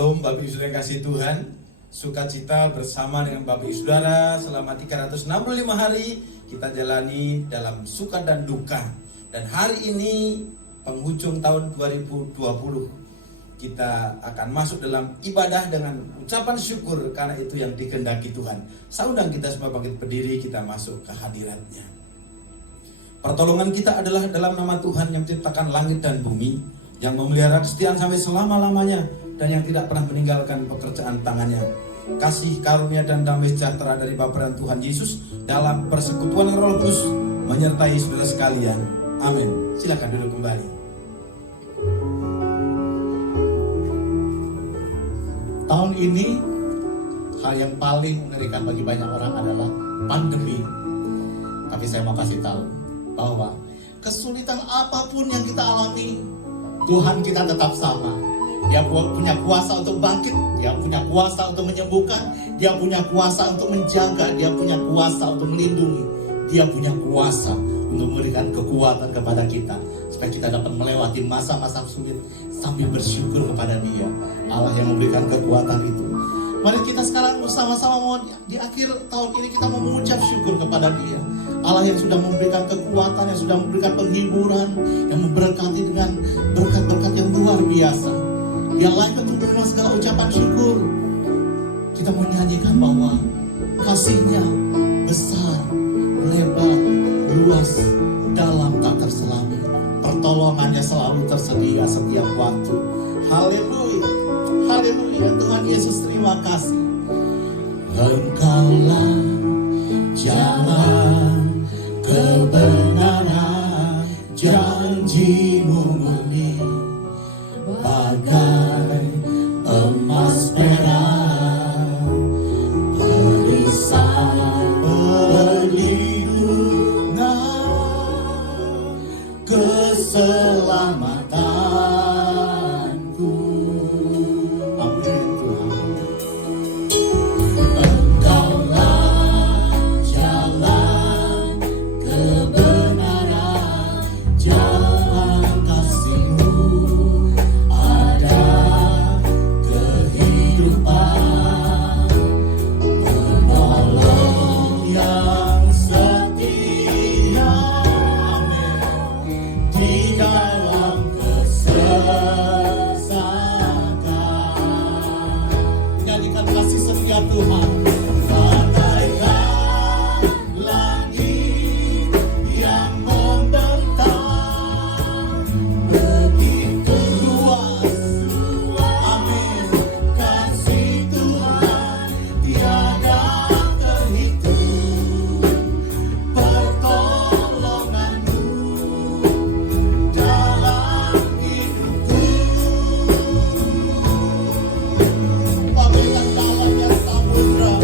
Shalom Bapak Ibu Saudara yang kasih Tuhan. Sukacita bersama dengan Bapak Ibu Saudara selama 365 hari kita jalani dalam suka dan duka. Dan hari ini penghujung tahun 2020, kita akan masuk dalam ibadah dengan ucapan syukur karena itu yang dikehendaki Tuhan. Saya undang kita semua bangkit berdiri, kita masuk ke hadirat-Nya. Pertolongan kita adalah dalam nama Tuhan yang menciptakan langit dan bumi, yang memelihara kesetiaan sampai selama-lamanya, dan yang tidak pernah meninggalkan pekerjaan tangannya. Kasih karunia dan damai sejahtera dari Bapa dan Tuhan Yesus dalam persekutuan Roh Kudus menyertai saudara sekalian. Amin. Silakan duduk kembali. Tahun ini hal yang paling mengerikan bagi banyak orang adalah pandemi. Tapi saya mau kasih tahu bahwa kesulitan apapun yang kita alami, Tuhan kita tetap sama. Dia punya kuasa untuk bangkit, Dia punya kuasa untuk menyembuhkan, Dia punya kuasa untuk menjaga, Dia punya kuasa untuk melindungi, Dia punya kuasa untuk memberikan kekuatan kepada kita supaya kita dapat melewati masa-masa sulit sambil bersyukur kepada Dia, Allah yang memberikan kekuatan itu. Mari kita sekarang bersama-sama mau di akhir tahun ini kita mau mengucap syukur kepada Dia, Allah yang sudah memberikan kekuatan, yang sudah memberikan penghiburan, yang memberkati dengan berkat-berkat yang luar biasa. Dia layak untuk menerima segala ucapan syukur. Kita mau nyanyikan bahwa kasih-Nya besar, lebar, luas, dalam tak terselami. Pertolongannya selalu tersedia setiap waktu. Haleluya, haleluya. Tuhan Yesus terima kasih. Engkaulah jalan kebenaran, janji-Mu murni bagai emas merah, perisai perlindungan, keselamatanku. Amin Tuhan. Engkaulah jalan kebenaran, jalan kasih-Mu, ada kehidupan, penolong yang setia. Amin. Di dalam kesesakan, nyanyikan kasih setia Tuhan. Bagaikan langit yang membentang, begitu luas. Amin. Kasih Tuhan tiada terhitung, pertolongan-Mu dalam hidupku. Bagaikan dalamnya samudra,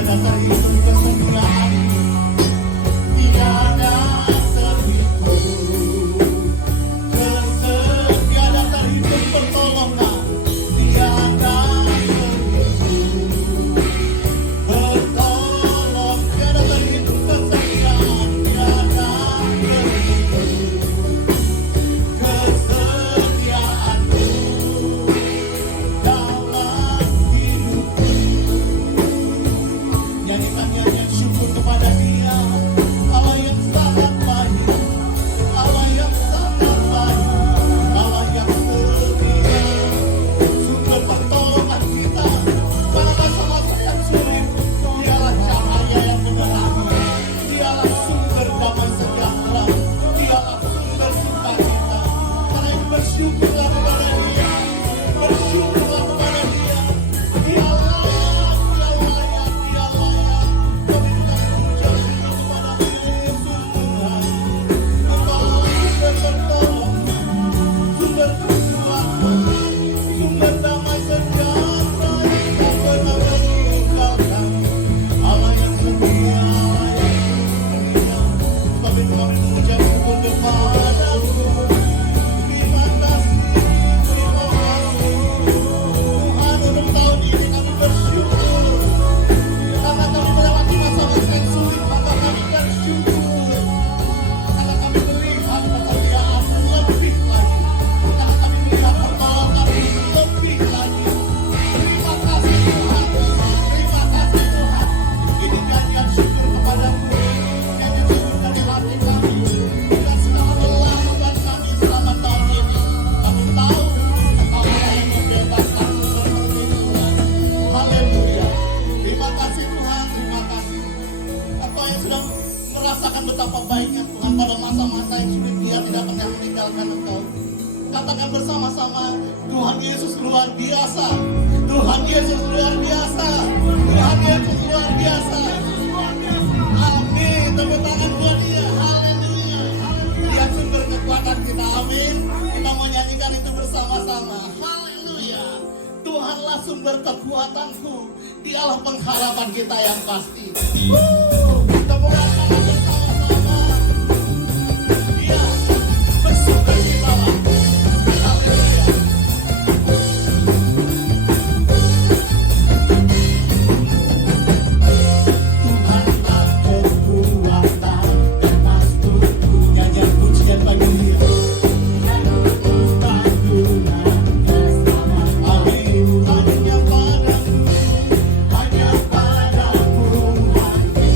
tiada terhitung kesetiaan-Mu, tiada terhitung tiada terhitung pertolongan, tiada terhitung bertolong, tiada terhitung kesetiaan, tiada terhitung kesetiaan-Mu dalam hidupku. Nyanyikan nyanyian syukur kepada Dia, Allah yang sangat baik, Allah yang sangat baik, Allah yang setia, sumber pertolongan kita pada masa-masa yang sulit. Dialah cahaya yang menerangi, Dialah sumber damai sejahtera, Dialah sumber sukacita. Karena itu bersyukurlah kepada Dia, bersyukurlah kepada Dia. Dialah layak, Dia layak. Kami mengucap syukur kepada Yesus Tuhan. Engkau sumber pertolongan, sumber kekuatan, sumber damai sejahtera yang tak pernah meninggalkan. Allah yang setia, Allah yang setia. Sebab itu kami mengucap syukur kepada-Mu. Terima kasih, terima kasih. Tuhan, untuk tahun ini kami bersyukur. Karena kami melewati masa-masa yang sulit, maka kami bersyukur. Karena kami melihat pekerjaan-Mu lebih lagi. Karena kami melihat pertolongan-Mu lebih lagi. Terima kasih Tuhan. Terima kasih Tuhan. Ini nyanyian syukur kepada-Mu. Nyanyian syukur dari hati kami. Dengan segala lelah beban kami selama tahun ini. Kami tahu Engkau Allah yang membebaskan sumber perlindungan. Haleluya. Terima kasih Tuhan. Terima kasih. Engkau yang sudah merasakan betapa baiknya Tuhan pada masa-masa yang sulit, Dia tidak pernah meninggalkan Engkau. Katakan bersama-sama, Tuhan Yesus luar biasa. Tuhan Yesus luar biasa. Tuhan Yesus luar biasa. Amin. Tepuk tangan buat Dia. Haleluya. Dia sumber kekuatan kita. Amin. Kita mau nyanyikan itu bersama-sama. Haleluya. Tuhanlah sumber kekuatanku. Dialah pengharapan kita yang pasti. Tepuk tangan bersama-sama. Ya, bersukacitalah. Haleluya. Tuhanlah kekuatan dan pastuku. Nyanyian pujian bagi Dia. Amin. Hanya padamu, hanya padamu hati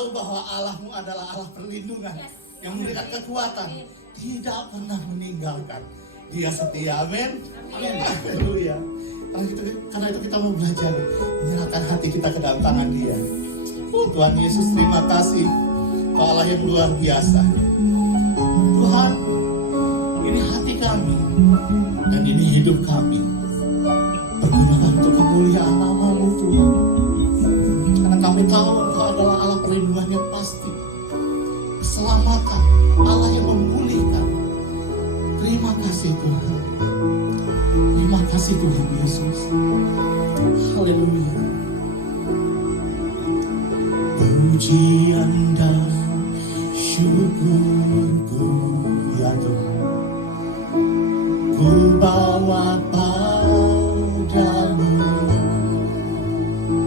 tahu bahwa Allahmu adalah Allah perlindungan yang memberikan kekuatan, tidak pernah meninggalkan. Dia setia, amin. Haleluya. Karena itu kita mau belajar menyerahkan hati kita ke dalam tangan Dia. Tuhan Yesus, terima kasih, Kau Allah yang luar biasa. Tuhan, ini hati kami dan ini hidup kami. Pergunakan untuk kemuliaan nama-Mu, Tuhan. Karena kami tahu Engkau adalah Allah perlindungan yang pasti, keselamatan, Allah yang memulihkan. Terima kasih Tuhan. Terima kasih Tuhan Yesus. Haleluya. Pujian dan syukurku ya Tuhan, ku bawa padamu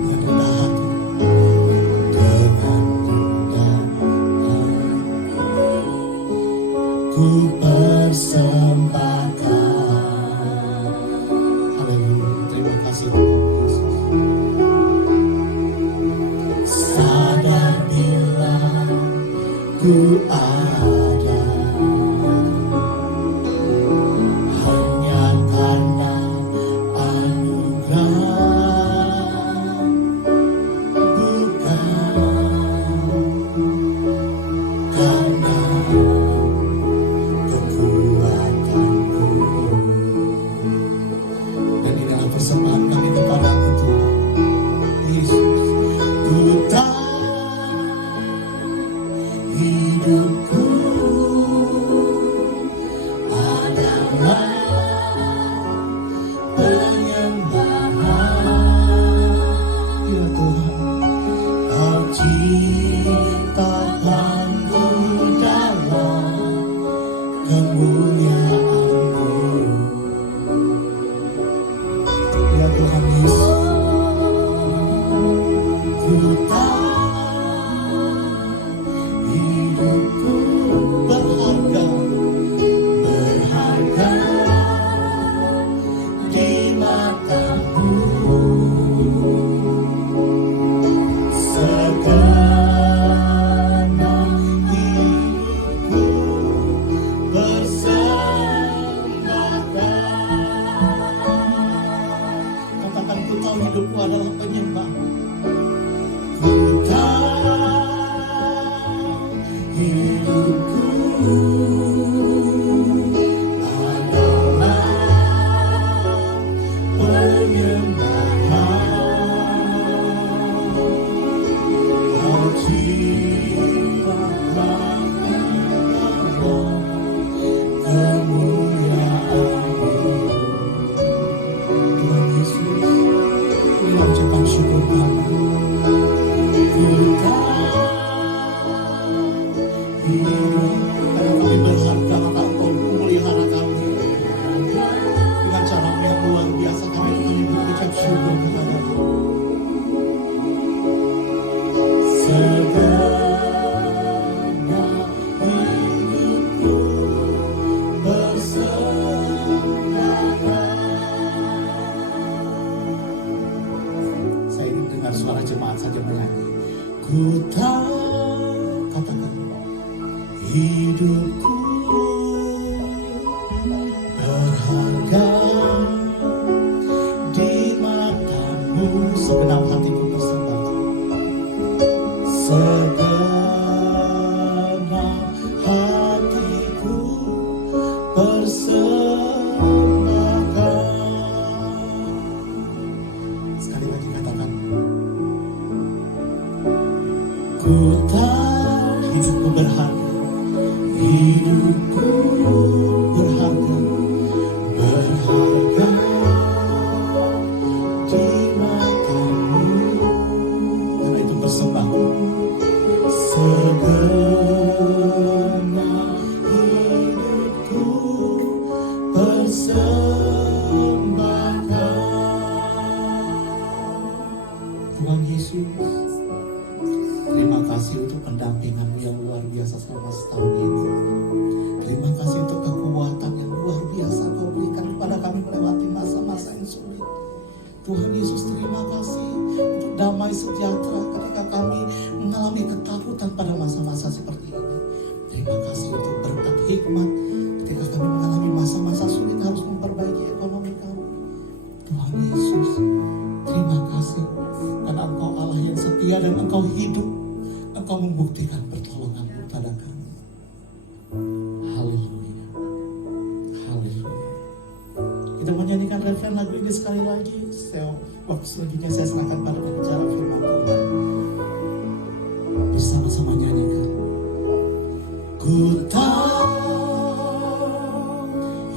dengan rendah hati, dengan rendah hati ku persembahkan. Haleluya. Terima kasih Tuhan Yesus. Sadar bila ku ada hanya karena anugerah, bukan karena kekuatanku. Dan inilah persembahan kami kepadamu Tuhan Yesus. Ku tahu hidupku adalah penyembahan. Ya Tuhan, Kau ciptakanku dalam kemuliaan-Mu. Ya Tuhan Yesus, ku tahu hidupku berharga, berharga di mata-Mu. Segenap hidupku persembahkan. Katakan, ku tahu hidupku adalah penyembah. Ku tahu hidupku adalah penyembahan. Kau ciptakan dalam kemuliaan-Mu. Tuhan Yesus, inilah ucapan syukur kami. Ku tahu hidup karena kami berharga, maka Engkau memelihara kami. Dengan cara-Mu yang luar biasa kami mengucap syukur kepada-Mu. Segenap hidupku persembahkan. Saya ingin dengar suara jemaat saja menyanyi. Ku tahu, katakan, hidupku berharga di mata-Mu. Segenap hatiku persembahkan. Segenap hatiku persembahkan. Sekali lagi katakan, ku tahu hidupku berharga, hidupku berharga, berharga di mata-Mu. Karena itu persembahku. Segenap hidupku persembahkan. Tuhan Yesus, terima kasih untuk pendampingan-Mu yang luar biasa selama setahun ini. Terima kasih untuk kekuatan yang luar biasa Kau berikan kepada kami melewati masa-masa yang sulit. Tuhan Yesus, terima kasih untuk damai sejahtera ketika kami mengalami mengalami ketakutan pada masa-masa seperti ini. Terima kasih untuk berkat hikmat ketika kami mengalami masa-masa sulit harus memperbaiki ekonomi kami. Tuhan Yesus, terima kasih karena Engkau Allah yang setia dan Engkau hidup. Engkau membuktikan pertolongan-Mu pada kami. Haleluya. Haleluya. Kita menyanyikan refren lagu ini sekali lagi. Waktu selanjutnya saya serahkan pada pembicara firman Tuhan. Bersama-sama nyanyikan. Ku tahu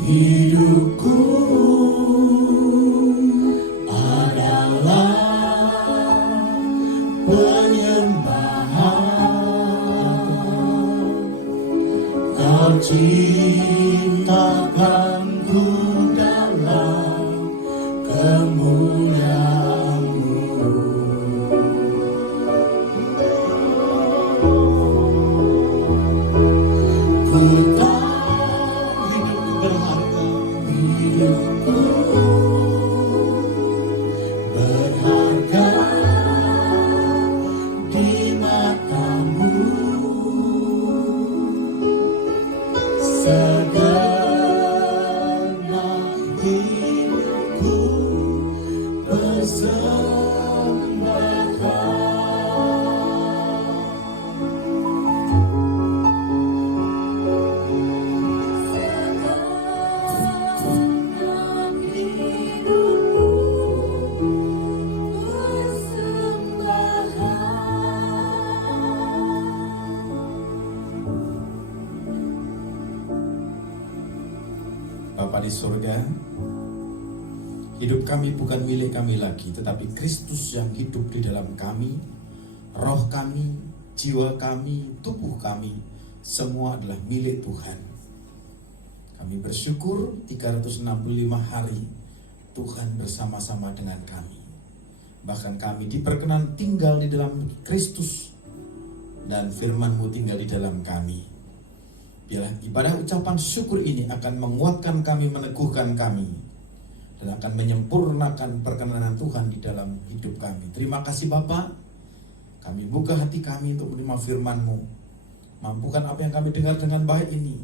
hidupku adalah penyembahan. Kau ciptakanku dalam kemuliaan-Mu. Ku tahu hidupku berharga, hidupku berharga di mata-Mu. Segenap hidupku persembahkan. Bapa di surga, hidup kami bukan milik kami lagi, tetapi Kristus yang hidup di dalam kami. Roh kami, jiwa kami, tubuh kami, semua adalah milik Tuhan. Kami bersyukur 365 hari Tuhan bersama-sama dengan kami. Bahkan kami diperkenan tinggal di dalam Kristus, dan firman-Mu tinggal di dalam kami. Biarlah ibadah ucapan syukur ini akan menguatkan kami, meneguhkan kami, dan akan menyempurnakan perkenanan Tuhan di dalam hidup kami. Terima kasih Bapa. Kami buka hati kami untuk menerima firman-Mu. Mampukan apa yang kami dengar dengan baik ini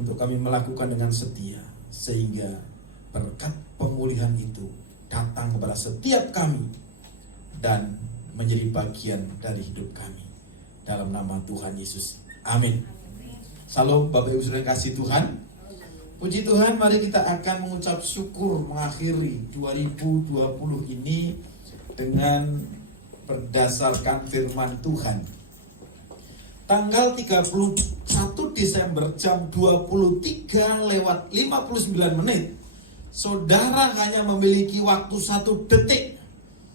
untuk kami melakukan dengan setia, sehingga berkat pemulihan itu datang kepada setiap kami dan menjadi bagian dari hidup kami. Dalam nama Tuhan Yesus. Amin. Salam Bapak Ibu Saudara kasih Tuhan. Puji Tuhan, mari kita akan mengucap syukur mengakhiri 2020 ini dengan berdasarkan firman Tuhan. Tanggal 31 Desember jam 23:59, saudara hanya memiliki waktu 1 detik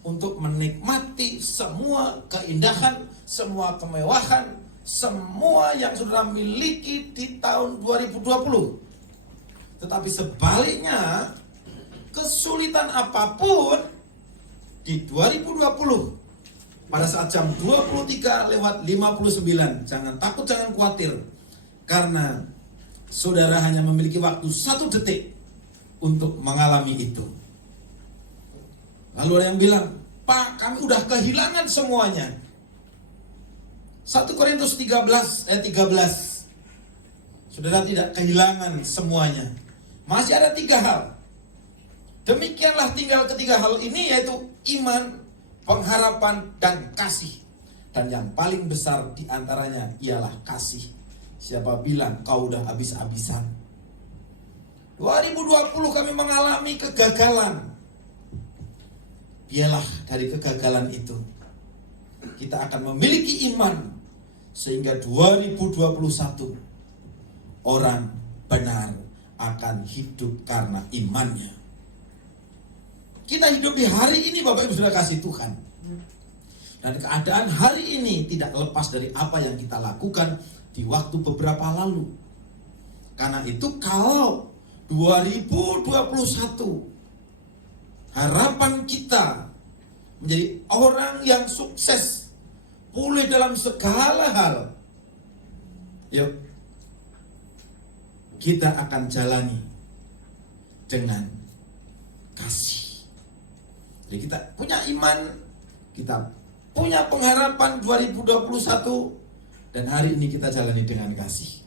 untuk menikmati semua keindahan, semua kemewahan, semua yang saudara miliki di tahun 2020. Tetapi sebaliknya, kesulitan apapun di 2020 pada saat jam 23:59, jangan takut, jangan khawatir, karena saudara hanya memiliki waktu 1 detik untuk mengalami itu. Lalu ada yang bilang, Pak, kami udah kehilangan semuanya. 1 Korintus 13. Saudara tidak kehilangan semuanya. Masih ada 3 hal. Demikianlah tinggal ketiga hal ini, yaitu iman, pengharapan, dan kasih. Dan yang paling besar di antaranya ialah kasih. Siapa bilang kau udah habis-habisan? 2020 kami mengalami kegagalan. Biarlah dari kegagalan itu kita akan memiliki iman, sehingga 2021 orang benar akan hidup karena imannya. Kita hidup di hari ini Bapak Ibu Saudara kasih Tuhan, dan keadaan hari ini tidak lepas dari apa yang kita lakukan di waktu beberapa lalu. Karena itu kalau 2021 harapan kita menjadi orang yang sukses, pulih dalam segala hal, yuk kita akan jalani dengan kasih. Jadi kita punya iman, kita punya pengharapan 2021, dan hari ini kita jalani dengan kasih.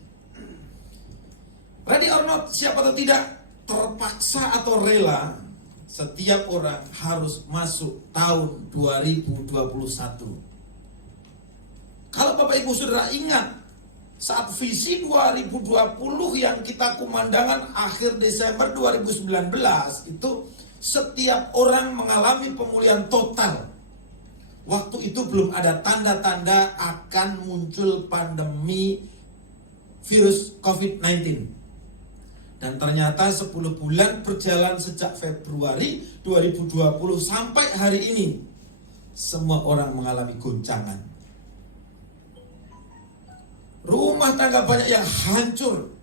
Ready or not, siap atau tidak, terpaksa atau rela, setiap orang harus masuk tahun 2021. Kalau Bapak Ibu Saudara ingat, saat visi 2020 yang kita kumandangkan akhir Desember 2019, itu setiap orang mengalami pemulihan total. Waktu itu belum ada tanda-tanda akan muncul pandemi virus COVID-19. Dan ternyata 10 bulan berjalan sejak Februari 2020 sampai hari ini, semua orang mengalami goncangan. Rumah tangga banyak yang hancur.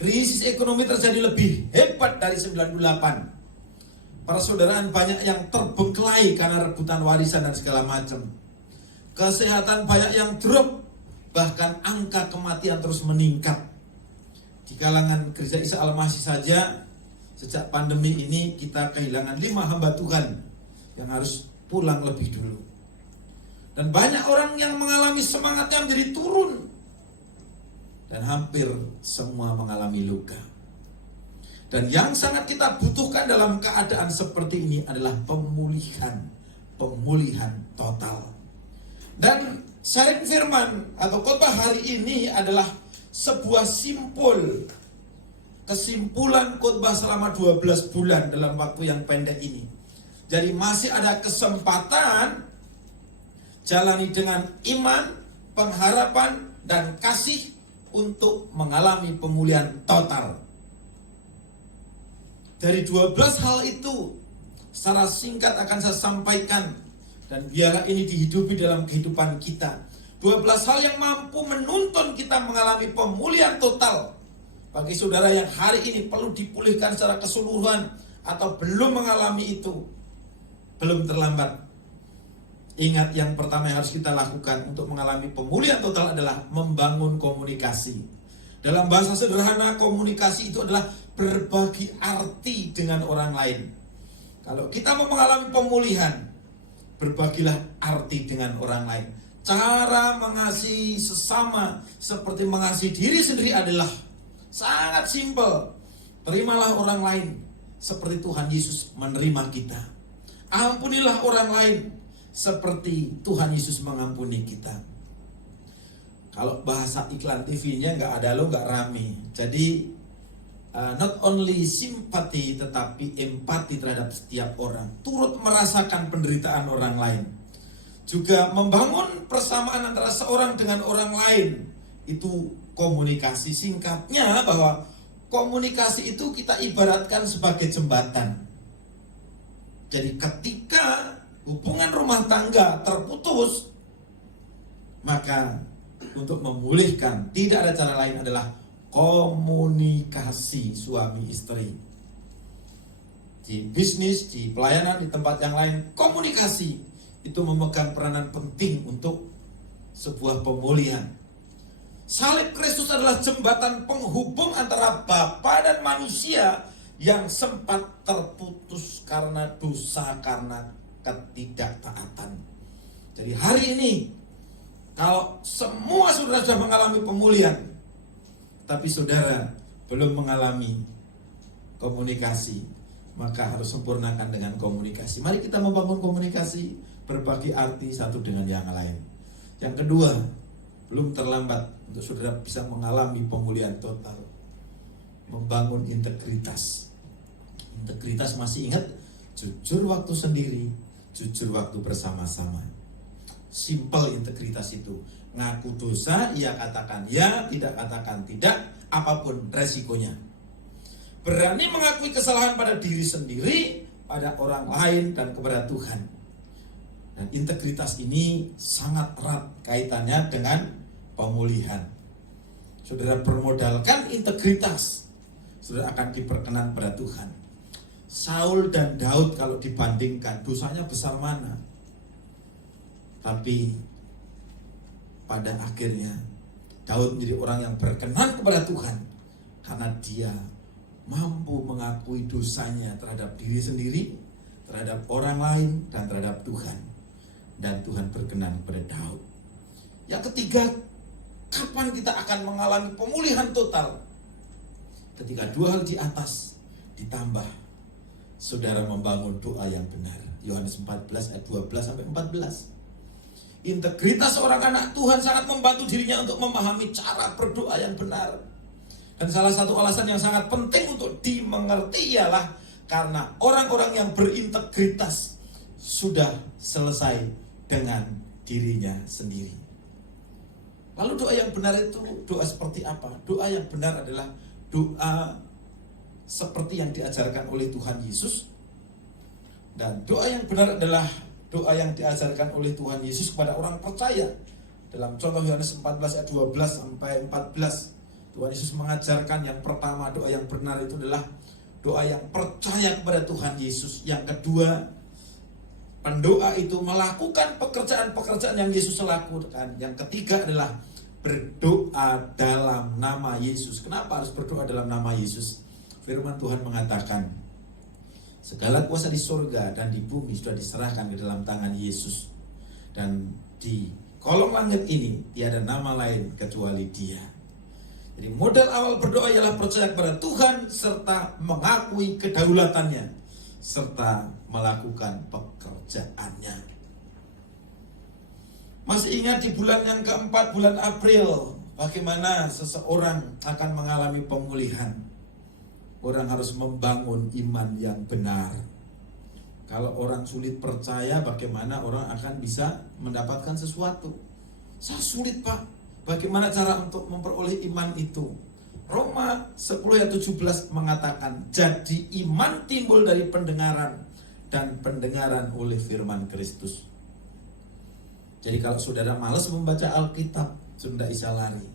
Krisis ekonomi terjadi lebih hebat dari 98. Persaudaraan banyak yang terbengkelai karena rebutan warisan dan segala macam. Kesehatan banyak yang drop, bahkan angka kematian terus meningkat. Di kalangan Gereja Isa Al-Masih saja, sejak pandemi ini kita kehilangan 5 hamba Tuhan yang harus pulang lebih dulu. Dan banyak orang yang mengalami semangatnya menjadi turun. Dan hampir semua mengalami luka. Dan yang sangat kita butuhkan dalam keadaan seperti ini adalah pemulihan total. Dan sharing firman atau khotbah hari ini adalah sebuah kesimpulan khotbah selama 12 bulan dalam waktu yang pendek ini. Jadi masih ada kesempatan jalani dengan iman, pengharapan, dan kasih untuk mengalami pemulihan total. Dari 12 hal itu secara singkat akan saya sampaikan, dan biarlah ini dihidupi dalam kehidupan kita. 12 hal yang mampu menuntun kita mengalami pemulihan total. Bagi saudara yang hari ini perlu dipulihkan secara keseluruhan atau belum mengalami itu, belum terlambat. Ingat, yang pertama yang harus kita lakukan untuk mengalami pemulihan total adalah membangun komunikasi. Dalam bahasa sederhana, komunikasi itu adalah berbagi arti dengan orang lain. Kalau kita mau mengalami pemulihan, berbagilah arti dengan orang lain. Cara mengasihi sesama seperti mengasihi diri sendiri adalah sangat simpel. Terimalah orang lain seperti Tuhan Yesus menerima kita. Ampunilah orang lain seperti Tuhan Yesus mengampuni kita. Kalau bahasa iklan TV-nya nggak ada lo nggak rame. Jadi not only simpati tetapi empati terhadap setiap orang. Turut merasakan penderitaan orang lain. Juga membangun persamaan antara seorang dengan orang lain. Itu komunikasi. Singkatnya bahwa komunikasi itu kita ibaratkan sebagai jembatan. Jadi ketika hubungan rumah tangga terputus, maka untuk memulihkan tidak ada cara lain adalah komunikasi suami istri. Di bisnis, di pelayanan, di tempat yang lain, komunikasi itu memegang peranan penting untuk sebuah pemulihan. Salib Kristus adalah jembatan penghubung antara Bapa dan manusia yang sempat terputus karena dosa, karena ketidaktaatan. Jadi hari ini, kalau semua saudara sudah mengalami pemulihan, tapi saudara belum mengalami komunikasi, maka harus sempurnakan dengan komunikasi. Mari kita membangun komunikasi, berbagi arti satu dengan yang lain. Yang kedua, belum terlambat untuk saudara bisa mengalami pemulihan total. Membangun integritas. Integritas masih ingat? Jujur waktu sendiri, jujur waktu bersama-sama. Simple integritas itu. Ngaku dosa, ia katakan ya, tidak katakan tidak, apapun resikonya. Berani mengakui kesalahan pada diri sendiri, pada orang lain, dan kepada Tuhan. Dan integritas ini sangat erat kaitannya dengan pemulihan. Saudara bermodalkan integritas, saudara akan diperkenan pada Tuhan. Saul dan Daud kalau dibandingkan, dosanya besar mana? Tapi pada akhirnya Daud menjadi orang yang berkenan kepada Tuhan karena dia mampu mengakui dosanya terhadap diri sendiri, terhadap orang lain, dan terhadap Tuhan. dan Tuhan berkenan kepada Daud. Yang ketiga, kapan kita akan mengalami pemulihan total? Ketika dua hal di atas ditambah, saudara membangun doa yang benar. Yohanes 14 ayat 12 sampai 14. Integritas seorang anak Tuhan sangat membantu dirinya untuk memahami cara berdoa yang benar. Dan salah satu alasan yang sangat penting untuk dimengerti ialah karena orang-orang yang berintegritas sudah selesai dengan dirinya sendiri. Lalu doa yang benar itu doa seperti apa? Doa yang benar adalah doa seperti yang diajarkan oleh Tuhan Yesus. Dan doa yang benar adalah doa yang diajarkan oleh Tuhan Yesus kepada orang percaya. Dalam contoh Yohanes 14 ayat 12 sampai 14, Tuhan Yesus mengajarkan yang pertama, doa yang benar itu adalah doa yang percaya kepada Tuhan Yesus. Yang kedua, pendoa itu melakukan pekerjaan-pekerjaan yang Yesus lakukan. Yang ketiga adalah berdoa dalam nama Yesus. Kenapa harus berdoa dalam nama Yesus? Firman Tuhan mengatakan, segala kuasa di surga dan di bumi sudah diserahkan ke dalam tangan Yesus. Dan di kolong langit ini tiada nama lain kecuali Dia. Jadi modal awal berdoa ialah percaya kepada Tuhan serta mengakui kedaulatannya serta melakukan pekerjaannya. Masih ingat di bulan yang keempat, bulan April, bagaimana seseorang akan mengalami pemulihan? Orang harus membangun iman yang benar. Kalau orang sulit percaya, bagaimana orang akan bisa mendapatkan sesuatu? Saya sulit, Pak. Bagaimana cara untuk memperoleh iman itu? Roma 10 ayat 17 mengatakan, jadi iman timbul dari pendengaran, dan pendengaran oleh firman Kristus. Jadi kalau saudara malas membaca Alkitab, sudah bisa lari.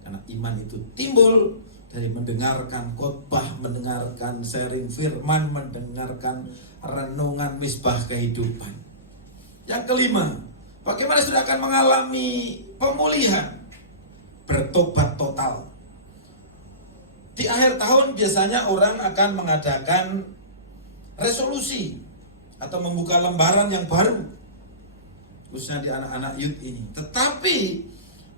Karena iman itu timbul dari mendengarkan khotbah, mendengarkan sharing firman, mendengarkan renungan misbah kehidupan. Yang kelima, bagaimana saudara akan mengalami pemulihan? Bertobat total. Di akhir tahun biasanya orang akan mengadakan resolusi atau membuka lembaran yang baru, khususnya di anak-anak youth ini. Tetapi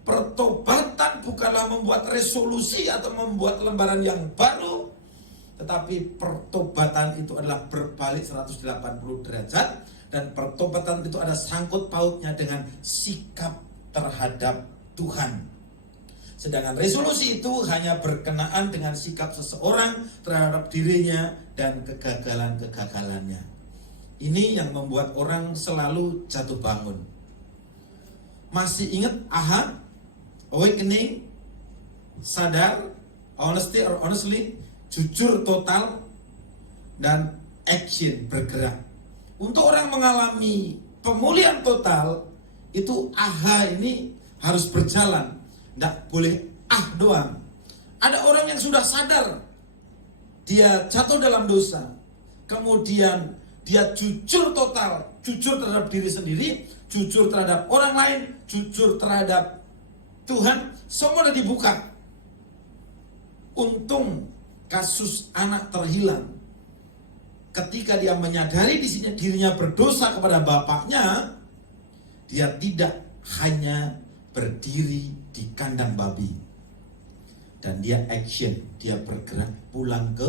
pertobatan bukanlah membuat resolusi atau membuat lembaran yang baru, tetapi pertobatan itu adalah berbalik 180 derajat, dan pertobatan itu ada sangkut pautnya dengan sikap terhadap Tuhan. Sedangkan resolusi itu hanya berkenaan dengan sikap seseorang terhadap dirinya dan kegagalan-kegagalannya. Ini yang membuat orang selalu jatuh bangun. Masih ingat AHA? Awakening, sadar, honesty or honestly, jujur total, dan action, bergerak. Untuk orang mengalami pemulihan total, itu AHA ini harus berjalan. Tidak boleh doang. Ada orang yang sudah sadar dia jatuh dalam dosa, kemudian dia jujur total, jujur terhadap diri sendiri, jujur terhadap orang lain, jujur terhadap Tuhan, semua sudah dibuka. Untung kasus anak terhilang, ketika dia menyadari dirinya berdosa kepada bapaknya, dia tidak hanya berdiri di kandang babi, dan dia action, dia bergerak pulang ke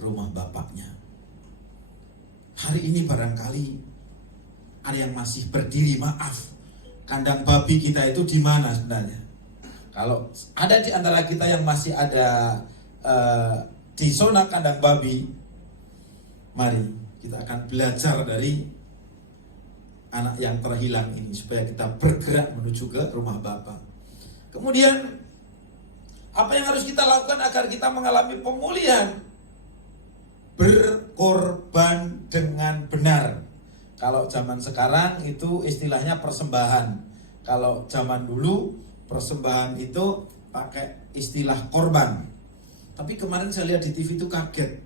rumah bapaknya. Hari ini barangkali ada yang masih berdiri, maaf, kandang babi kita itu di mana sebenarnya? Kalau ada di antara kita yang masih ada di zona kandang babi, mari kita akan belajar dari anak yang terhilang ini supaya kita bergerak menuju ke rumah Bapa. Kemudian apa yang harus kita lakukan agar kita mengalami pemulihan? Berkorban dengan benar. Kalau zaman sekarang itu istilahnya persembahan. Kalau zaman dulu persembahan itu pakai istilah korban. Tapi kemarin saya lihat di TV itu kaget.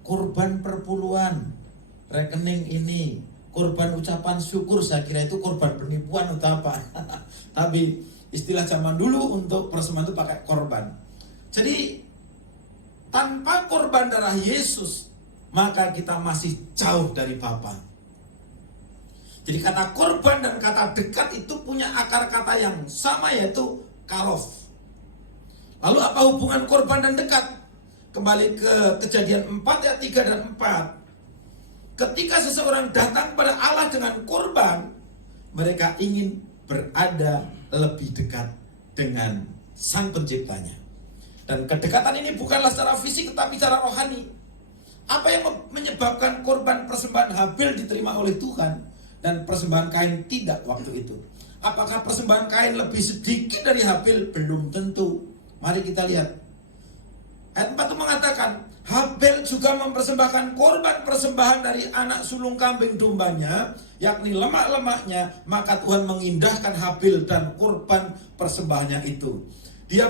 Korban perpuluhan, rekening ini, korban ucapan syukur, saya kira itu korban penipuan atau apa. Tapi istilah zaman dulu untuk persembahan itu pakai korban. Jadi tanpa korban darah Yesus, maka kita masih jauh dari Bapa. Jadi kata korban dan kata dekat itu punya akar kata yang sama, yaitu karof. Lalu apa hubungan korban dan dekat? Kembali ke Kejadian 4 ayat 3 dan 4. Ketika seseorang datang kepada Allah dengan korban, mereka ingin berada lebih dekat dengan Sang Penciptanya. Dan kedekatan ini bukanlah secara fisik tetapi secara rohani. Apa yang menyebabkan korban persembahan Habil diterima oleh Tuhan dan persembahan Kain tidak waktu itu? Apakah persembahan Kain lebih sedikit dari Habil? Belum tentu. Mari kita lihat. Ayat 4 itu mengatakan, Habil juga mempersembahkan korban persembahan dari anak sulung kambing dombanya, yakni lemak-lemaknya, maka Tuhan mengindahkan Habil dan korban persembahannya itu. Dia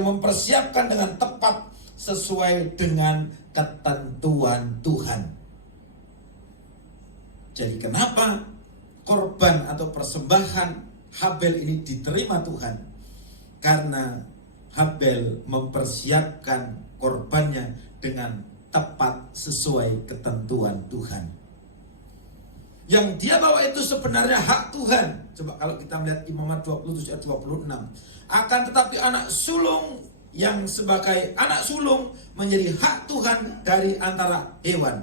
mempersiapkan dengan tepat sesuai dengan ketentuan Tuhan. Jadi kenapa korban atau persembahan Habil ini diterima Tuhan? Karena Habil mempersiapkan korbannya dengan tepat sesuai ketentuan Tuhan. Yang dia bawa itu sebenarnya hak Tuhan. Coba kalau kita melihat Imamat 27 ayat 26. Akan tetapi anak sulung yang sebagai anak sulung menjadi hak Tuhan dari antara hewan.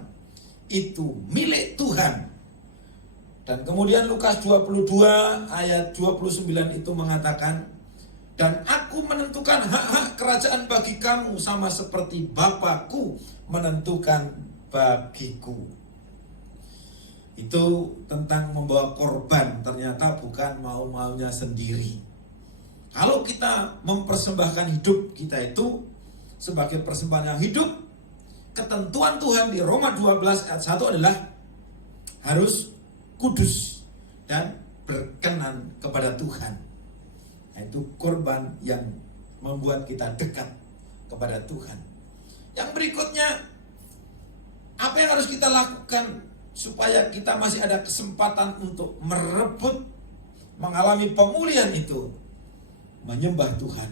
Itu milik Tuhan. Dan kemudian Lukas 22 ayat 29 itu mengatakan, dan aku menentukan hak-hak kerajaan bagi kamu sama seperti Bapakku menentukan bagiku. Itu tentang membawa korban, ternyata bukan mau-maunya sendiri. Kalau kita mempersembahkan hidup kita itu sebagai persembahan yang hidup, ketentuan Tuhan di Roma 12 ayat 1 adalah harus kudus dan berkenan kepada Tuhan. Itu korban yang membuat kita dekat kepada Tuhan. Yang berikutnya, apa yang harus kita lakukan supaya kita masih ada kesempatan untuk merebut, mengalami pemulihan itu? Menyembah Tuhan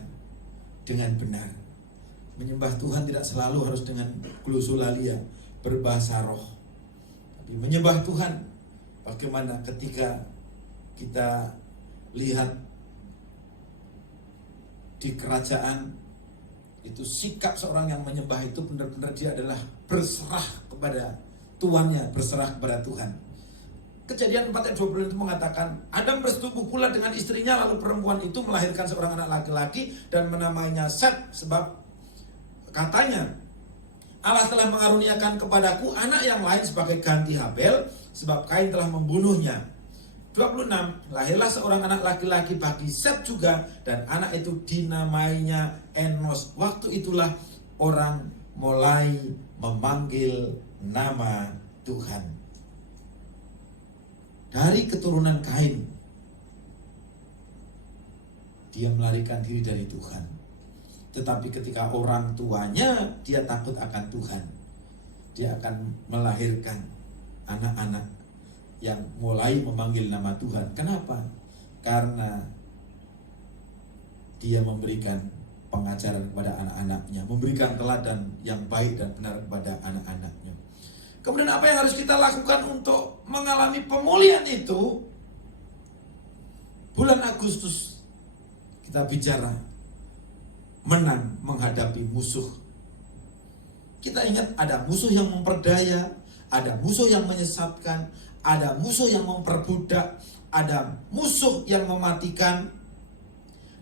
dengan benar. Menyembah Tuhan tidak selalu harus dengan glosolalia, berbahasa roh. Tapi menyembah Tuhan, bagaimana ketika kita lihat di kerajaan itu, sikap seorang yang menyembah itu benar-benar dia adalah berserah kepada tuannya, berserah kepada Tuhan. Kejadian 4 ayat 20 itu mengatakan, Adam bersetubuh pula dengan istrinya, lalu perempuan itu melahirkan seorang anak laki-laki dan menamainya Set, sebab katanya, Allah telah mengaruniakan kepadaku anak yang lain sebagai ganti Habil, sebab Kain telah membunuhnya. 26, lahirlah seorang anak laki-laki bagi Set juga, dan anak itu dinamainya Enos. Waktu itulah orang mulai memanggil nama Tuhan. Dari keturunan Kain, dia melarikan diri dari Tuhan. Tetapi ketika orang tuanya dia takut akan Tuhan, dia akan melahirkan anak-anak yang mulai memanggil nama Tuhan. Kenapa? Karena dia memberikan pengajaran kepada anak-anaknya, memberikan teladan yang baik dan benar kepada anak-anaknya. Kemudian apa yang harus kita lakukan untuk mengalami pemulihan itu? Bulan Agustus kita bicara menang menghadapi musuh. Kita ingat ada musuh yang memperdaya, ada musuh yang menyesatkan, ada musuh yang memperbudak, ada musuh yang mematikan,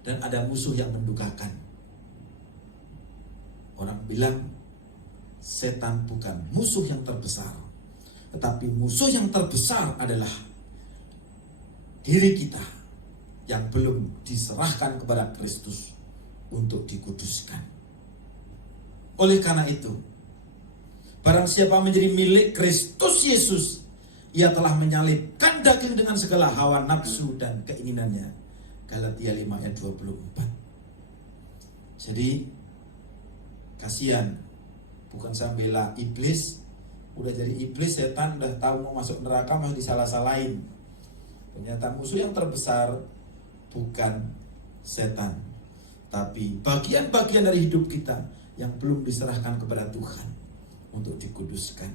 dan ada musuh yang mendukakan. Orang bilang setan bukan musuh yang terbesar, tetapi musuh yang terbesar adalah diri kita yang belum diserahkan kepada Kristus untuk dikuduskan. Oleh karena itu, barang siapa menjadi milik Kristus Yesus, ia telah menyalibkan daging dengan segala hawa nafsu dan keinginannya. Galatia 5 ayat 24. Jadi kasihan, bukan saya bela iblis, udah jadi iblis, setan udah tahu mau masuk neraka masih disalah-salahin. Ternyata musuh yang terbesar bukan setan, tapi bagian-bagian dari hidup kita yang belum diserahkan kepada Tuhan untuk dikuduskan.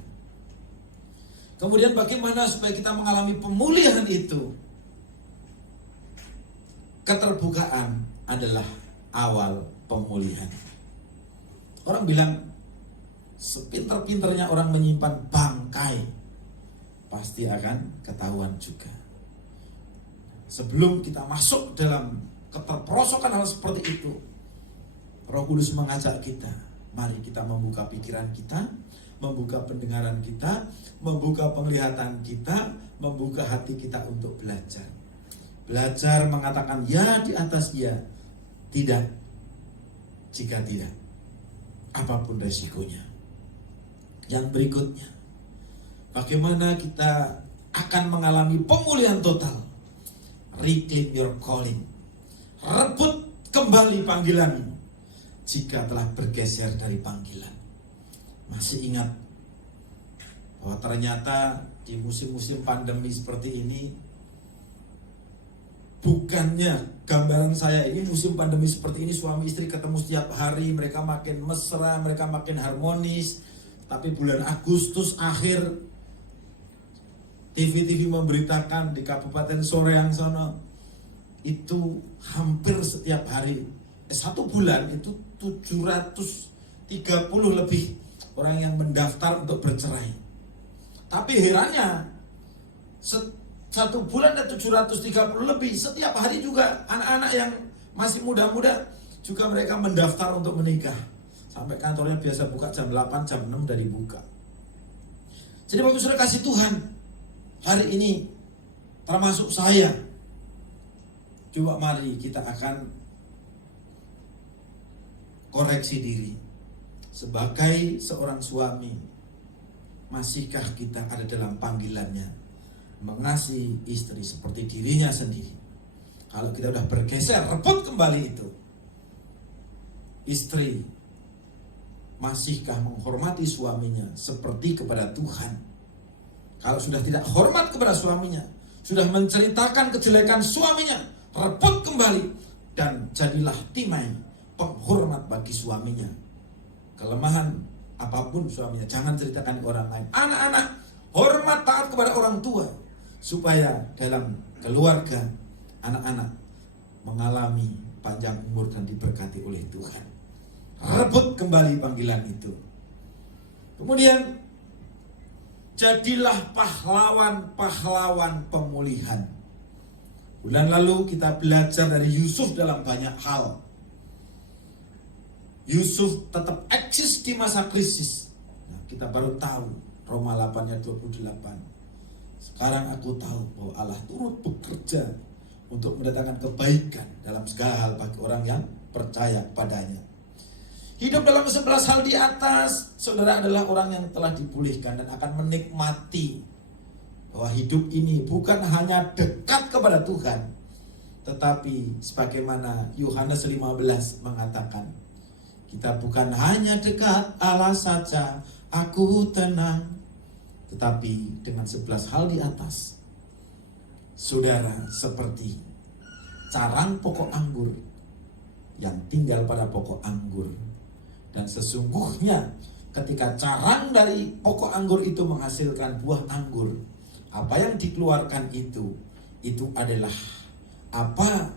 Kemudian bagaimana supaya kita mengalami pemulihan itu? Keterbukaan adalah awal pemulihan. Orang bilang, sepintar-pintarnya orang menyimpan bangkai, pasti akan ketahuan juga. Sebelum kita masuk dalam keterperosokan hal seperti itu, Roh Kudus mengajak kita, mari kita membuka pikiran kita, membuka pendengaran kita, membuka penglihatan kita, membuka hati kita untuk belajar. Belajar mengatakan ya di atas ya, tidak jika tidak, apapun resikonya. Yang berikutnya, bagaimana kita akan mengalami pemulihan total? Reclaim your calling. Rebut kembali panggilanmu jika telah bergeser dari panggilan. Masih ingat bahwa ternyata di musim-musim pandemi seperti ini, bukannya gambaran saya ini musim pandemi seperti ini suami istri ketemu setiap hari, mereka makin mesra, mereka makin harmonis. Tapi bulan Agustus akhir, TV memberitakan di Kabupaten Soreang sana itu hampir setiap hari, satu bulan itu 730 lebih orang yang mendaftar untuk bercerai. Tapi herannya, satu bulan ada 730 lebih. Setiap hari juga anak-anak yang masih muda-muda juga mereka mendaftar untuk menikah. Sampai kantornya biasa buka jam 8, jam 6 dari buka. Jadi Bapak Saudara kasih Tuhan, hari ini termasuk saya, coba mari kita akan koreksi diri. Sebagai seorang suami, masihkah kita ada dalam panggilannya mengasihi istri seperti dirinya sendiri? Kalau kita sudah bergeser, rebut kembali itu. Istri, masihkah menghormati suaminya seperti kepada Tuhan? Kalau sudah tidak hormat kepada suaminya, sudah menceritakan kejelekan suaminya, rebut kembali dan jadilah timai penghormat bagi suaminya. Kelemahan apapun suaminya, jangan ceritakan ke orang lain. Anak-anak, hormat taat kepada orang tua, supaya dalam keluarga anak-anak mengalami panjang umur dan diberkati oleh Tuhan. Rebut kembali panggilan itu. Kemudian jadilah pahlawan-pahlawan pemulihan. Bulan lalu kita belajar dari Yusuf dalam banyak hal. Yusuf tetap eksis di masa krisis. Nah, kita baru tahu Roma 8 ayat 28. Sekarang aku tahu bahwa Allah turut bekerja untuk mendatangkan kebaikan dalam segala hal bagi orang yang percaya padanya. Hidup dalam 11 hal di atas, saudara adalah orang yang telah dipulihkan dan akan menikmati bahwa hidup ini bukan hanya dekat kepada Tuhan, tetapi sebagaimana Yohanes 15 mengatakan, kita bukan hanya dekat Allah saja, aku tenang, tetapi dengan 11 hal di atas, saudara seperti carang pokok anggur yang tinggal pada pokok anggur. Dan sesungguhnya ketika carang dari pokok anggur itu menghasilkan buah anggur, apa yang dikeluarkan itu adalah apa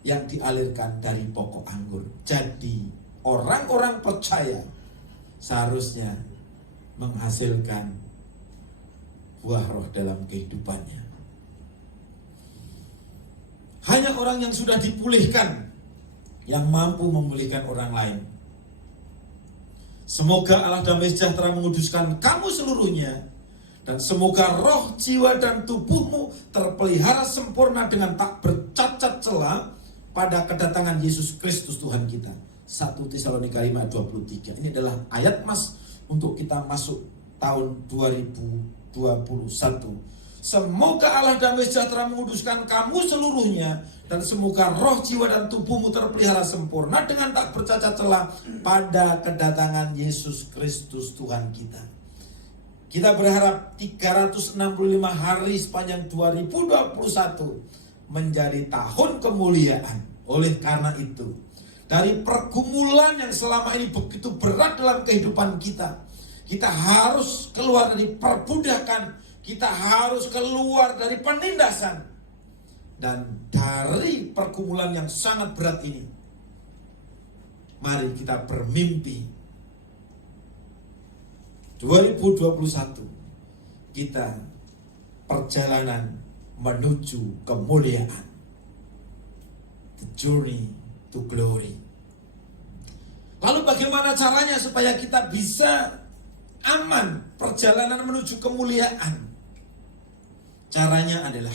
yang dialirkan dari pokok anggur. Jadi orang-orang percaya seharusnya menghasilkan buah roh dalam kehidupannya. Hanya orang yang sudah dipulihkan yang mampu memulihkan orang lain. Semoga Allah damai sejahtera menguduskan kamu seluruhnya, dan semoga roh, jiwa, dan tubuhmu terpelihara sempurna dengan tak bercacat celah pada kedatangan Yesus Kristus Tuhan kita. 1 Tesalonika 5 ayat 23. Ini adalah ayat mas untuk kita masuk tahun 2021. Semoga Allah damai sejahtera menguduskan kamu seluruhnya, dan semoga roh, jiwa, dan tubuhmu terpelihara sempurna dengan tak bercacat celah pada kedatangan Yesus Kristus Tuhan kita. Kita berharap 365 hari sepanjang 2021 menjadi tahun kemuliaan. Oleh karena itu, dari pergumulan yang selama ini begitu berat dalam kehidupan kita, kita harus keluar dari perbudakan Kita harus keluar dari penindasan dan dari pergumulan yang sangat berat ini. Mari kita bermimpi 2021 kita perjalanan menuju kemuliaan. The journey to glory. Lalu bagaimana caranya supaya kita bisa aman perjalanan menuju kemuliaan? Caranya adalah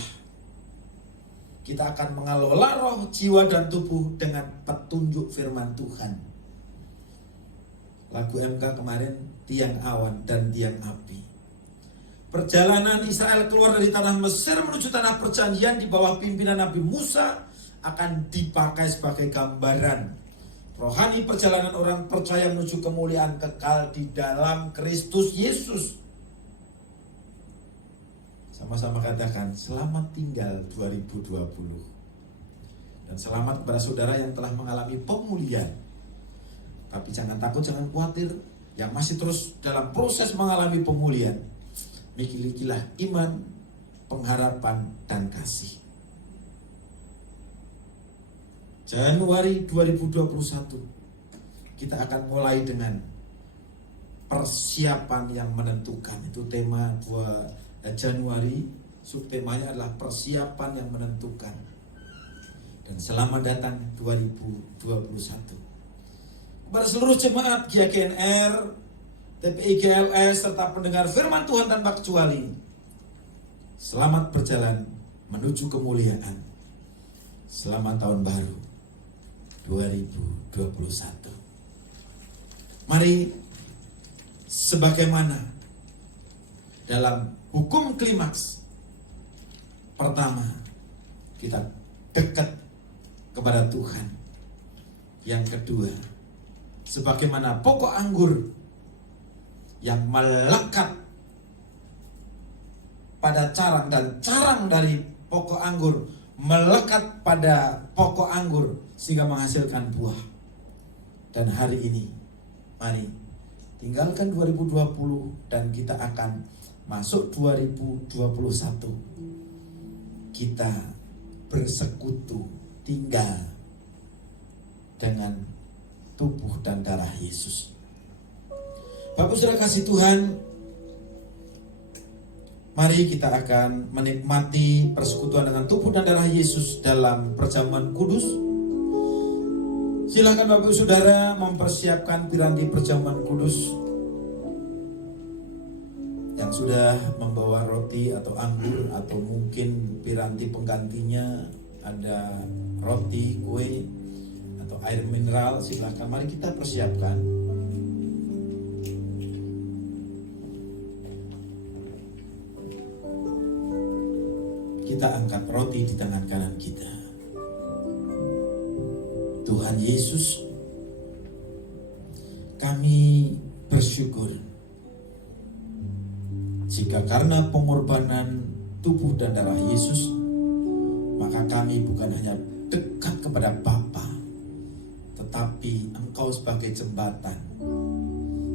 kita akan mengelola roh, jiwa, dan tubuh dengan petunjuk firman Tuhan. Lagu MK kemarin, tiang awan dan tiang api. Perjalanan Israel keluar dari tanah Mesir menuju tanah perjanjian di bawah pimpinan Nabi Musa akan dipakai sebagai gambaran rohani perjalanan orang percaya menuju kemuliaan kekal di dalam Kristus Yesus. Sama-sama katakan, selamat tinggal 2020. Dan selamat kepada saudara yang telah mengalami pemulihan. Tapi jangan takut, jangan khawatir. Yang masih terus dalam proses mengalami pemulihan, milikilah iman, pengharapan, dan kasih. Januari 2021, kita akan mulai dengan persiapan yang menentukan. Itu tema Januari, subtemanya adalah persiapan yang menentukan. Dan selamat datang 2021. Kepada seluruh jemaat GKNR, TPI GLS, serta pendengar firman Tuhan tanpa kecuali, selamat berjalan menuju kemuliaan. Selamat tahun baru 2021. Mari sebagaimana dalam hukum klimaks, pertama kita dekat kepada Tuhan. Yang kedua, sebagaimana pokok anggur yang melekat pada carang, dan carang dari pokok anggur melekat pada pokok anggur sehingga menghasilkan buah. Dan hari ini, mari tinggalkan 2020 dan kita akan masuk 2021. Kita bersekutu, tinggal dengan tubuh dan darah Yesus. Bapak Saudara kasih Tuhan, mari kita akan menikmati persekutuan dengan tubuh dan darah Yesus dalam perjamuan kudus. Silakan Bapak Saudara mempersiapkan piranti perjamuan kudus. Yang sudah membawa roti atau anggur atau mungkin piranti penggantinya ada roti, kue atau air mineral, silakan mari kita persiapkan. Kita angkat roti di tangan kanan kita. Tuhan Yesus, kami bersyukur jika karena pengorbanan tubuh dan darah Yesus, maka kami bukan hanya dekat kepada Bapa, tetapi Engkau sebagai jembatan,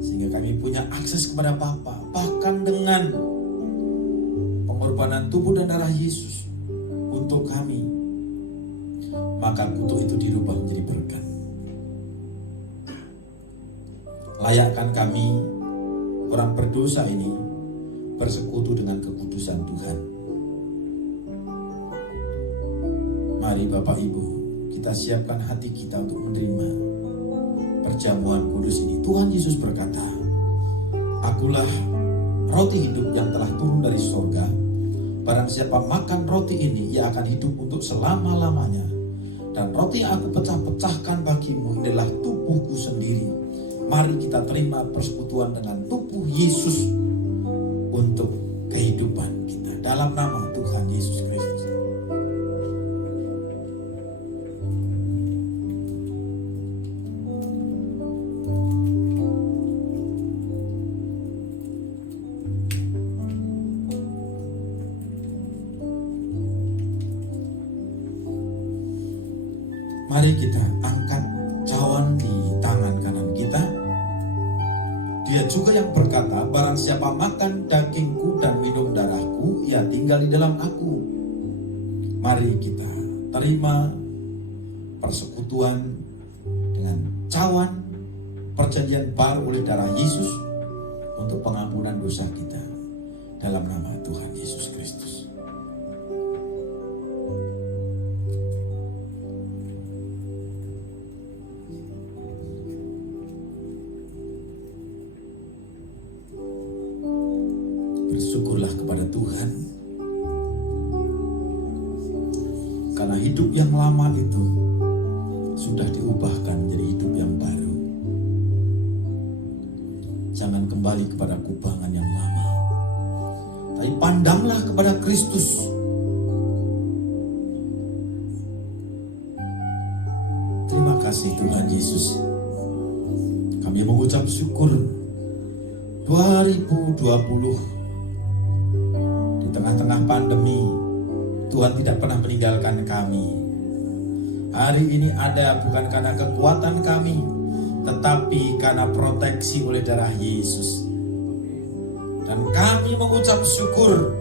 sehingga kami punya akses kepada Bapa. Bahkan dengan pengorbanan tubuh dan darah Yesus untuk kami, maka kutuk itu dirubah menjadi berkat. Layakkan kami, orang berdosa ini, bersekutu dengan kekudusan Tuhan. Mari Bapak Ibu, kita siapkan hati kita untuk menerima perjamuan kudus ini. Tuhan Yesus berkata, "Akulah roti hidup yang telah turun dari surga. Barang siapa makan roti ini, ia akan hidup untuk selama-lamanya. Dan roti yang aku pecah-pecahkan bagimu adalah tubuhku sendiri." Mari kita terima persekutuan dengan tubuh Yesus untuk kehidupan kita. Dalam nama Tuhan Yesus Kristus. Mari kita angkat cawan di tangan kanan kita. Dia juga yang berkata, barang siapa makan dagingku dan minum darahku, tinggal di dalam aku. Mari kita terima persekutuan dengan cawan perjanjian baru oleh darah Yesus untuk pengampunan dosa kita dalam nama Tuhan Yesus Kristus. Bersyukurlah kepada Tuhan karena hidup yang lama itu sudah diubahkan menjadi hidup yang baru. Jangan kembali kepada kubangan yang lama, tapi pandanglah kepada Kristus. Terima kasih Tuhan Yesus. Kami mengucap syukur 2020 di tengah-tengah pandemi, Tuhan tidak pernah meninggalkan kami. Hari ini ada bukan karena kekuatan kami, tetapi karena proteksi oleh darah Yesus. Dan kami mengucap syukur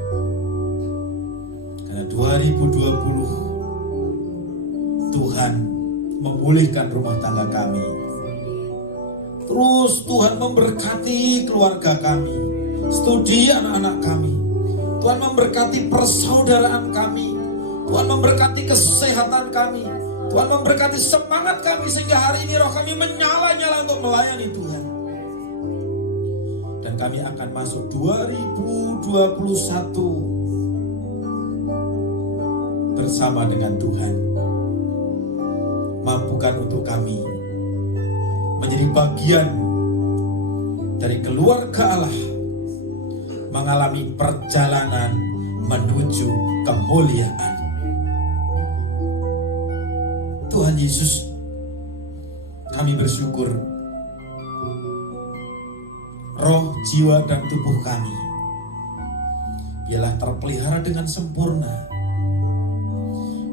karena 2020 Tuhan memulihkan rumah tangga kami. Terus Tuhan memberkati keluarga kami, studi anak-anak kami. Tuhan memberkati persaudaraan kami. Tuhan memberkati kesehatan kami. Tuhan memberkati semangat kami sehingga hari ini roh kami menyala-nyala untuk melayani Tuhan. Dan kami akan masuk 2021 bersama dengan Tuhan. Mampukan untuk kami menjadi bagian dari keluarga Allah, mengalami perjalanan menuju kemuliaan. Tuhan Yesus, kami bersyukur roh, jiwa, dan tubuh kami biarlah terpelihara dengan sempurna.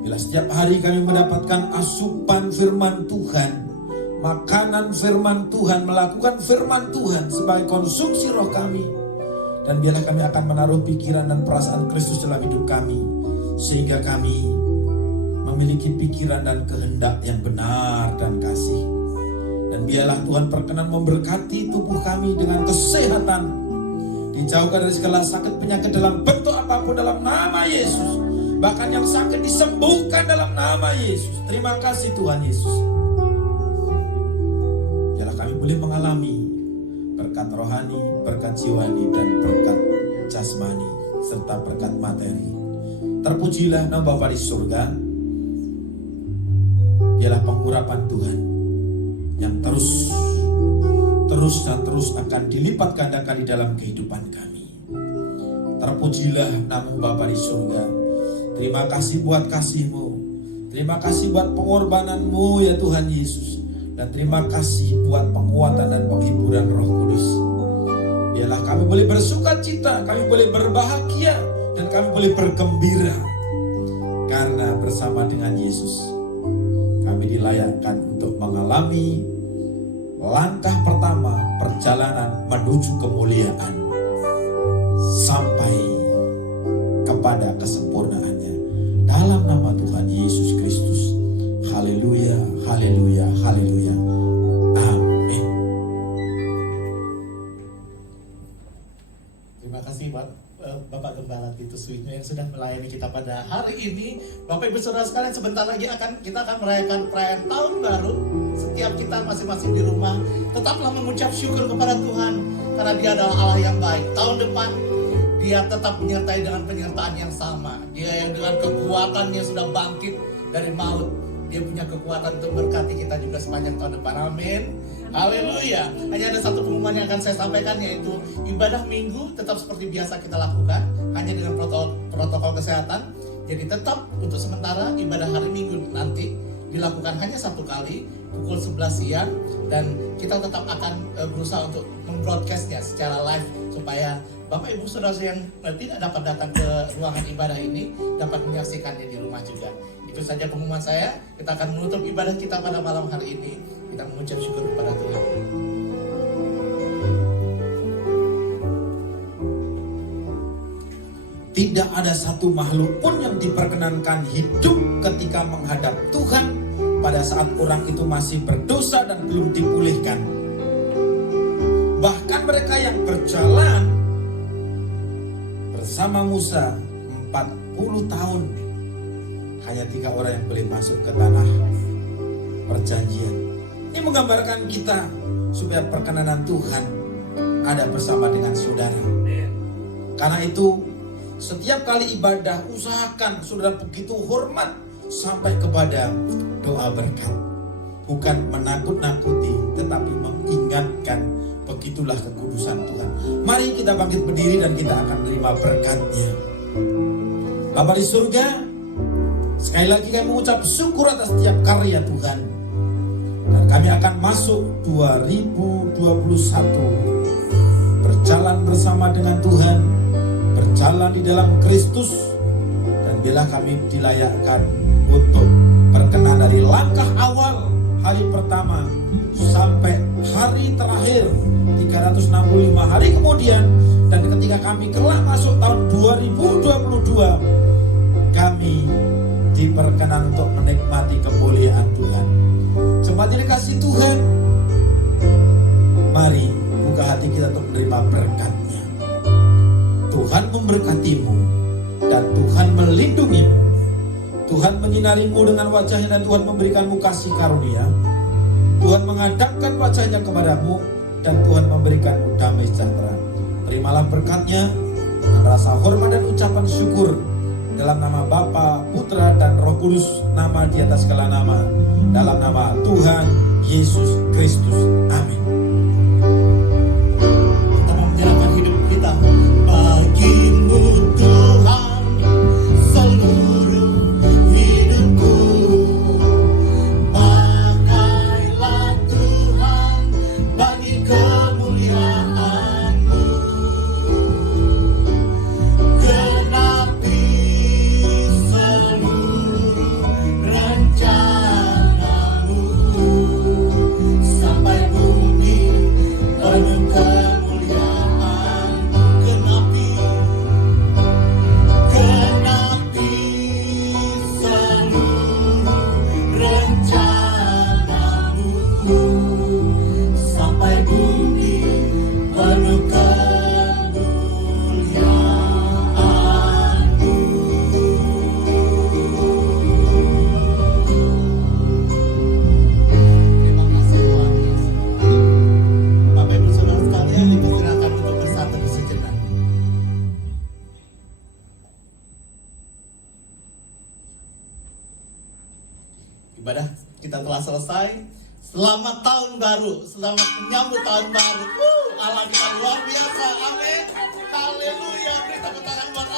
Bila setiap hari kami mendapatkan asupan firman Tuhan, makanan firman Tuhan, melakukan firman Tuhan sebagai konsumsi roh kami. Dan biarlah kami akan menaruh pikiran dan perasaan Kristus dalam hidup kami, sehingga kami memiliki pikiran dan kehendak yang benar dan kasih. Dan biarlah Tuhan berkenan memberkati tubuh kami dengan kesehatan, dijauhkan dari segala sakit penyakit dalam bentuk apapun dalam nama Yesus. Bahkan yang sakit disembuhkan dalam nama Yesus. Terima kasih Tuhan Yesus. Biarlah kami boleh mengalami berkat rohani, berkat jiwani, dan berkat jasmani, serta berkat materi. Terpujilah nama Bapa di surga. Biarlah pengurapan Tuhan yang terus dan terus akan dilipat gandakan di dalam kehidupan kami. Terpujilah nama Bapa di surga. Terima kasih buat kasih-Mu. Terima kasih buat pengorbanan-Mu ya Tuhan Yesus. Dan terima kasih buat penguatan dan penghiburan Roh Kudus. Biarlah kami boleh bersukacita, kami boleh berbahagia, dan kami boleh bergembira. Karena bersama dengan Yesus, kami dilayakkan untuk mengalami langkah pertama perjalanan menuju kemuliaan. Sampai kepada kesempurnaannya. Dalam nama Tuhan Yesus Kristus. Haleluya, haleluya, haleluya. Amin. Terima kasih Bapak Gembala Titus Wisnu yang sudah melayani kita pada hari ini. Bapak Ibu Saudara sekalian, sebentar lagi kita akan merayakan perayaan tahun baru. Setiap kita masing-masing di rumah tetaplah mengucap syukur kepada Tuhan karena Dia adalah Allah yang baik. Tahun depan Dia tetap menyertai dengan penyertaan yang sama. Dia yang dengan kekuatannya sudah bangkit dari maut. Dia punya kekuatan untuk berkati kita juga sepanjang tahun depan. Amin. Haleluya. Hanya ada satu pengumuman yang akan saya sampaikan, yaitu ibadah minggu tetap seperti biasa kita lakukan, hanya dengan protokol kesehatan. Jadi tetap untuk sementara ibadah hari Minggu nanti dilakukan hanya satu kali pukul 11 siang, dan kita tetap akan berusaha untuk membroadcastnya secara live supaya Bapak Ibu Saudara yang tidak dapat datang ke ruangan ibadah ini dapat menyaksikannya di rumah juga. Itu saja pengumuman saya. Kita akan menutup ibadah kita pada malam hari ini. Kita mengucap syukur kepada Tuhan. Tidak ada satu makhluk pun yang diperkenankan hidup ketika menghadap Tuhan pada saat orang itu masih berdosa dan belum dipulihkan. Bahkan mereka yang berjalan bersama Musa 40 tahun, hanya 3 orang yang boleh masuk ke tanah perjanjian. Ini menggambarkan kita supaya perkenanan Tuhan ada bersama dengan saudara. Karena itu setiap kali ibadah usahakan saudara begitu hormat sampai kepada doa berkat. Bukan menakut-nakuti, tetapi mengingatkan begitulah kekudusan Tuhan. Mari kita bangkit berdiri dan kita akan menerima berkat-Nya. Bapa di surga, sekali lagi kami mengucap syukur atas setiap karya Tuhan. Dan kami akan masuk 2021 berjalan bersama dengan Tuhan, berjalan di dalam Kristus, dan bila kami dilayakkan untuk berkenan dari langkah awal hari pertama sampai hari terakhir 365 hari kemudian, dan ketika kami kelak masuk tahun 2022, kami diperkenan untuk menikmati kemuliaan Tuhan. Jemaat yang dikasihi Tuhan, mari buka hati kita untuk menerima berkat-Nya. Tuhan memberkatimu dan Tuhan melindungimu. Tuhan menyinarimu dengan wajahnya dan Tuhan memberikanmu kasih karunia. Tuhan menghadapkan wajahnya kepadamu dan Tuhan memberikanmu damai sejahtera. Terimalah berkat-Nya dengan rasa hormat dan ucapan syukur, dalam nama Bapa, Putra, dan Roh Kudus, nama di atas segala nama, dalam nama Tuhan Yesus Kristus. Amin. Kita mau menyerahkan hidup kita bagimu Tuhan, seluruh hidupku. Pakailah Tuhan bagi kemuliaan-Mu. Genapi seluruh rencana-Mu sampai bumi penuh kemuliaan-Mu. Genapi seluruh rencana-Mu sampai bumi penuh kemuliaan-Mu. Terima kasih Tuhan Yesus. Bapak Ibu Saudara sekalian, dipersilakan untuk bersatu sejenak. Ibadah kita telah selesai. Selamat tahun baru, selamat menyambut tahun baru. Allah kita luar biasa, amin. Haleluya, beri tepuk tangan buat